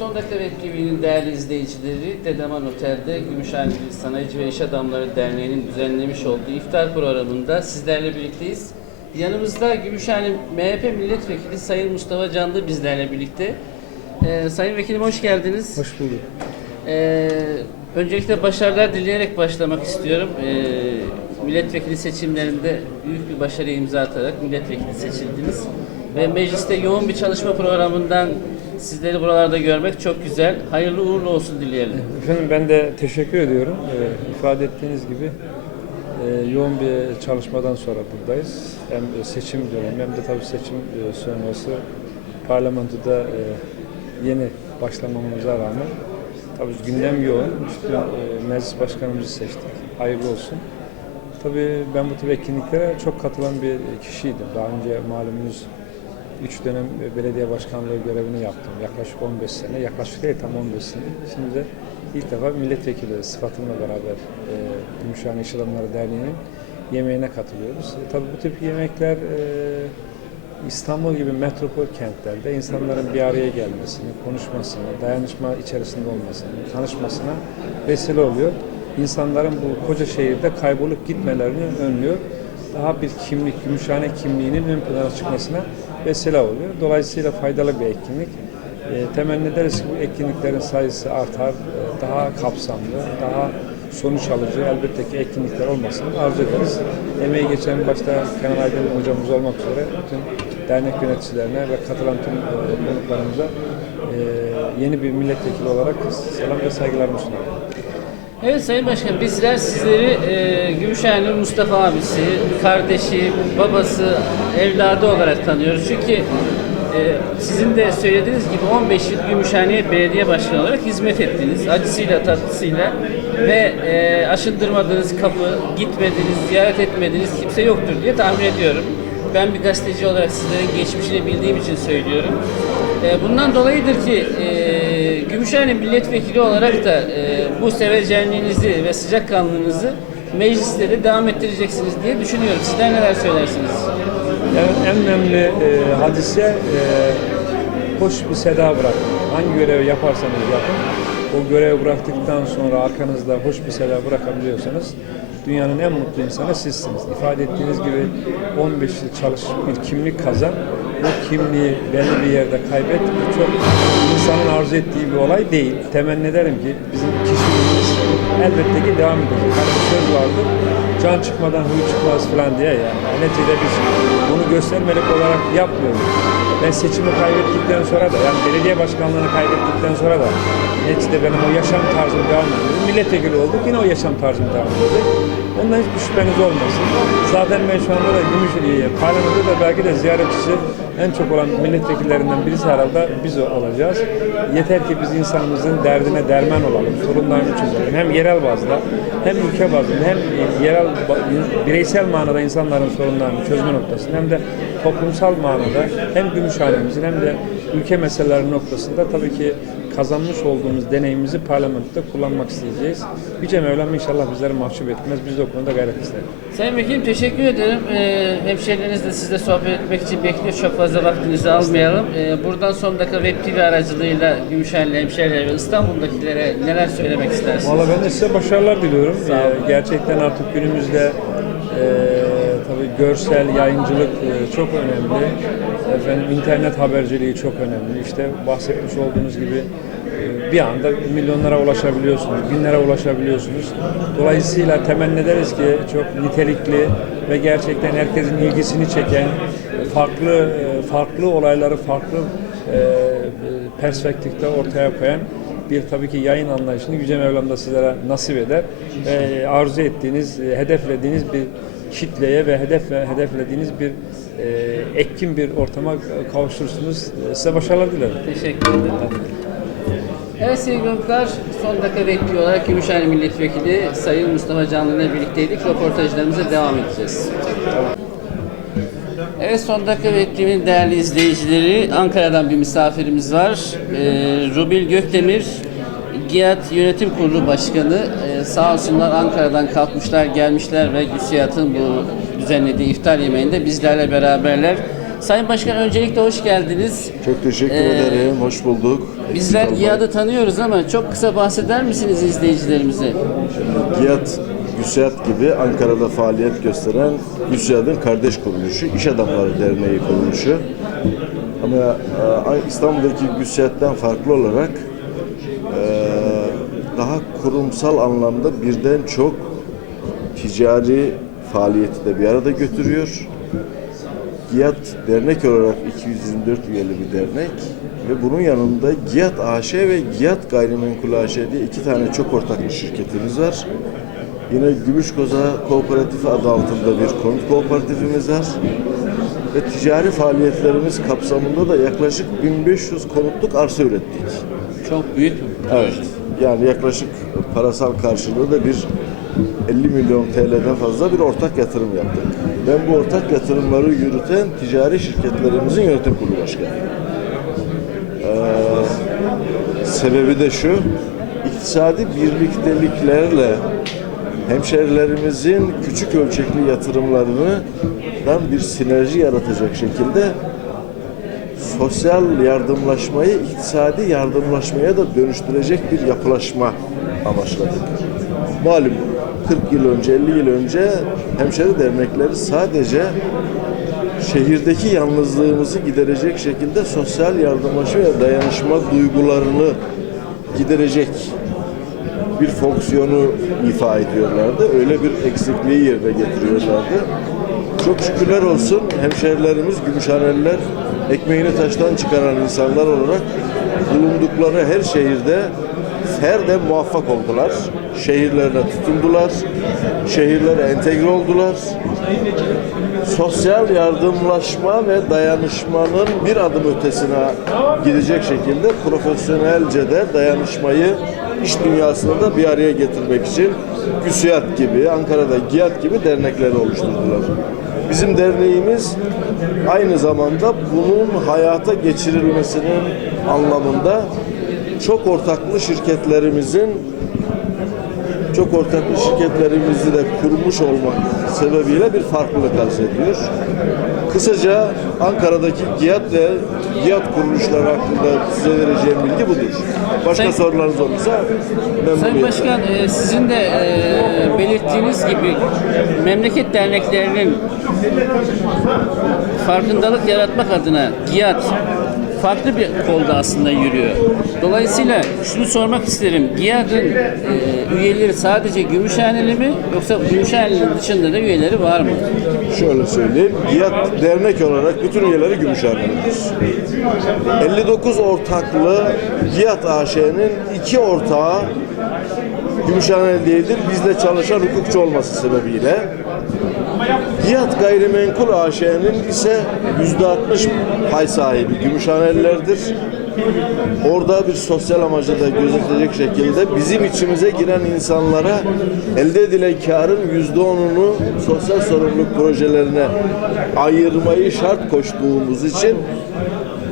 Son Dakika Web TV'nin değerli izleyicileri, Dedeman Otel'de Gümüşhane Sanayici ve İş Adamları Derneği'nin düzenlemiş olduğu iftar programında sizlerle birlikteyiz. Yanımızda Gümüşhane MHP Milletvekili Sayın Mustafa Canlı bizlerle birlikte. Ee, Sayın Vekilim hoş geldiniz. Hoş bulduk. Ee, öncelikle başarılar dileyerek başlamak istiyorum. Ee, milletvekili seçimlerinde büyük bir başarıya imza atarak milletvekili seçildiniz. Ve mecliste yoğun bir çalışma programından sizleri buralarda görmek çok güzel. Hayırlı uğurlu olsun dileyelim. Efendim ben de teşekkür ediyorum. Ee, ifade ettiğiniz gibi e, yoğun bir çalışmadan sonra buradayız. Hem seçim dönemi hem de tabii seçim e, sonrası parlamentoda e, yeni başlamamıza rağmen tabii gündem yoğun. İşte, e, meclis başkanımızı seçtik. Hayırlı olsun. Tabii ben bu tür etkinliklere çok katılan bir kişiydim. Daha önce malumunuz 3 dönem belediye başkanlığı görevini yaptım. Yaklaşık 15 sene, yaklaşık değil tam 15 sene. Şimdi de ilk defa milletvekili sıfatımla beraber e, Gümüşhane İş Adamları Derneği'nin yemeğine katılıyoruz. E, tabii bu tip yemekler e, İstanbul gibi metropol kentlerde insanların bir araya gelmesini, konuşmasını, dayanışma içerisinde olmasını, tanışmasına vesile oluyor. İnsanların bu koca şehirde kaybolup gitmelerini önlüyor. Daha bir kimlik, Gümüşhane kimliğinin ön plana çıkmasına vesile oluyor. Dolayısıyla faydalı bir etkinlik. E, temenni ederiz ki bu etkinliklerin sayısı artar, e, daha kapsamlı, daha sonuç alıcı elbette ki etkinlikler olmasını arzu ederiz. Emeği geçen başta Kenan Aydın hocamız olmak üzere bütün dernek yöneticilerine ve katılan tüm e, konuklarımıza e, yeni bir milletvekili olarak selam ve saygılarımı sunuyorum. Evet Sayın Başkan bizler sizleri e, Gümüşhane'nin Mustafa abisi, kardeşi, babası, evladı olarak tanıyoruz. Çünkü e, sizin de söylediğiniz gibi 15 yıl Gümüşhane'ye belediye başkanı olarak hizmet ettiniz. Acısıyla tatlısıyla ve e, aşındırmadığınız kapı, gitmediğiniz, ziyaret etmediğiniz kimse yoktur diye tahmin ediyorum. Ben bir gazeteci olarak sizlerin geçmişini bildiğim için söylüyorum. E, bundan dolayıdır ki e, Gümüşhane milletvekili olarak da e, bu sevecenliğinizi ve sıcakkanlılığınızı mecliste de devam ettireceksiniz diye düşünüyorum. Sizler neler söylersiniz? Yani en önemli e, hadise e, hoş bir seda bırakın. Hangi görevi yaparsanız yapın, o görevi bıraktıktan sonra arkanızda hoş bir seda bırakabiliyorsanız dünyanın en mutlu insanı sizsiniz. İfade ettiğiniz gibi 15 yıl çalış bir kimlik kazan, bu kimliği belli bir yerde kaybet. Bu çok insanın arzu ettiği bir olay değil. Temenni ederim ki bizim kişiliğimiz elbette ki devam edecek. Hani bir söz vardır, can çıkmadan huy çıkmaz falan diye yani. Neticede biz bunu göstermelik olarak yapmıyoruz. Ben seçimi kaybettikten sonra da yani belediye başkanlığını kaybettikten sonra da neticede benim o yaşam tarzım devam ediyor. Milletvekili olduk yine o yaşam tarzım devam edecek. Ondan hiçbir şüpheniz olmasın. Zaten ben şu anda da Gümüşhane parlamentoda da belki de ziyaretçisi en çok olan milletvekillerinden birisi herhalde biz olacağız. Yeter ki biz insanımızın derdine derman olalım, sorunlarını çözelim. Hem yerel bazda hem ülke bazında hem yerel ba- bireysel manada insanların sorunlarını çözme noktasında hem de toplumsal manada hem Gümüşhane'mizin hem de ülke meseleleri noktasında tabii ki kazanmış olduğumuz deneyimimizi parlamentoda kullanmak isteyeceğiz. Yüce Mevlam inşallah bizleri mahcup etmez. Biz de o konuda gayret isteriz. Sayın Vekilim teşekkür ederim. Ee, hemşehrileriniz de sizle sohbet etmek için bekliyor. Çok fazla vaktinizi almayalım. Ee, buradan son dakika Web TV aracılığıyla Gümüşhaneli hemşehrilere ve İstanbul'dakilere neler söylemek istersiniz? Valla ben de size başarılar diliyorum. Ee, gerçekten artık günümüzde e, tabii görsel yayıncılık e, çok önemli. Efendim internet haberciliği çok önemli. İşte bahsetmiş olduğunuz gibi bir anda milyonlara ulaşabiliyorsunuz, binlere ulaşabiliyorsunuz. Dolayısıyla temenni ederiz ki çok nitelikli ve gerçekten herkesin ilgisini çeken farklı e, farklı olayları farklı e, perspektifte ortaya koyan bir tabii ki yayın anlayışını Yüce Mevlam da sizlere nasip eder. Ve arzu ettiğiniz, e, hedeflediğiniz bir kitleye ve hedefle, hedeflediğiniz bir e, etkin bir ortama kavuşturursunuz. E, Size başarılar dilerim. Teşekkür ederim. Evet sevgili konuklar, son dakika bekliyor olarak Gümüşhane Milletvekili Sayın Mustafa Canlı ile birlikteydik. Röportajlarımıza devam edeceğiz. Evet son dakika beklediğimin değerli izleyicileri Ankara'dan bir misafirimiz var. Ee, Rubil Gökdemir, GİAD Yönetim Kurulu Başkanı. Ee, sağ olsunlar Ankara'dan kalkmışlar, gelmişler ve GÜSİAD'ın bu düzenlediği iftar yemeğinde bizlerle beraberler. Sayın Başkan öncelikle hoş geldiniz. Çok teşekkür Ee, ederim. Hoş bulduk. Bizler GİAD'ı tanıyoruz ama çok kısa bahseder misiniz izleyicilerimize? GİAD, GÜSİAD gibi Ankara'da faaliyet gösteren GÜSİAD'ın kardeş kuruluşu, İş Adamları Derneği kuruluşu. Ama e, İstanbul'daki GÜSİAD'den farklı olarak e, daha kurumsal anlamda birden çok ticari faaliyeti de bir arada götürüyor. GİAD dernek olarak 224 üyeli bir dernek ve bunun yanında GİAD AŞ ve GİAD Gayrimenkul AŞ diye iki tane çok ortaklı şirketimiz var. Yine Gümüşkoza Kooperatifi adı altında bir konut kooperatifimiz var. Ve ticari faaliyetlerimiz kapsamında da yaklaşık 1500 konutluk arsa ürettik. Çok büyük. Evet. Yani yaklaşık parasal karşılığı da bir 50 milyon TL'den fazla bir ortak yatırım yaptık. Ben bu ortak yatırımları yürüten ticari şirketlerimizin yönetim kurulu başkanıyım. Ee, sebebi de şu, iktisadi birlikteliklerle hemşerilerimizin küçük ölçekli yatırımlarından bir sinerji yaratacak şekilde sosyal yardımlaşmayı iktisadi yardımlaşmaya da dönüştürecek bir yapılaşma amaçladık. Malum 40 yıl önce, 50 yıl önce hemşeri dernekleri sadece şehirdeki yalnızlığımızı giderecek şekilde sosyal yardımlaşma ve dayanışma duygularını giderecek bir fonksiyonu ifa ediyorlardı. Öyle bir eksikliği yerine getiriyorlardı. Çok şükürler olsun hemşerilerimiz, Gümüşhaneliler ekmeğini taştan çıkaran insanlar olarak bulundukları her şehirde ferde muvaffak oldular. Şehirlerine tutundular. Şehirlere entegre oldular. Sosyal yardımlaşma ve dayanışmanın bir adım ötesine gidecek şekilde profesyonelce de dayanışmayı iş dünyasında da bir araya getirmek için GÜSİAD gibi, Ankara'da GİAD gibi dernekleri oluşturdular. Bizim derneğimiz aynı zamanda bunun hayata geçirilmesinin anlamında çok ortaklı şirketlerimizin çok ortaklı şirketlerimizi de kurmuş olmak sebebiyle bir farklılık arz ediyor. Kısaca Ankara'daki GİAD ve GİAD kuruluşları hakkında size vereceğim bilgi budur. Başka Sayın- sorularınız olursa Sayın memnuniyetle. Başkan e, sizin de e, belirttiğiniz gibi memleket derneklerinin farkındalık yaratmak adına GİAD farklı bir kolda aslında yürüyor. Dolayısıyla şunu sormak isterim. GİAD'ın e, üyeleri sadece Gümüşhaneli mi yoksa Gümüşhaneli'nin dışında da üyeleri var mı? Şöyle söyleyeyim. GİAD dernek olarak bütün üyeleri Gümüşhane'lidir. 59 ortaklı GİAD AŞ'nin iki ortağı Gümüşhaneli değildir. Bizle çalışan hukukçu olması sebebiyle. GİAD Gayrimenkul AŞ'nin ise %60 pay sahibi Gümüşhanelilerdir. Orada bir sosyal amacı da gözetecek şekilde bizim içimize giren insanlara elde edilen karın yüzde onunu sosyal sorumluluk projelerine ayırmayı şart koştuğumuz için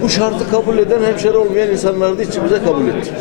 bu şartı kabul eden hemşeri olmayan insanları da içimize kabul ettik.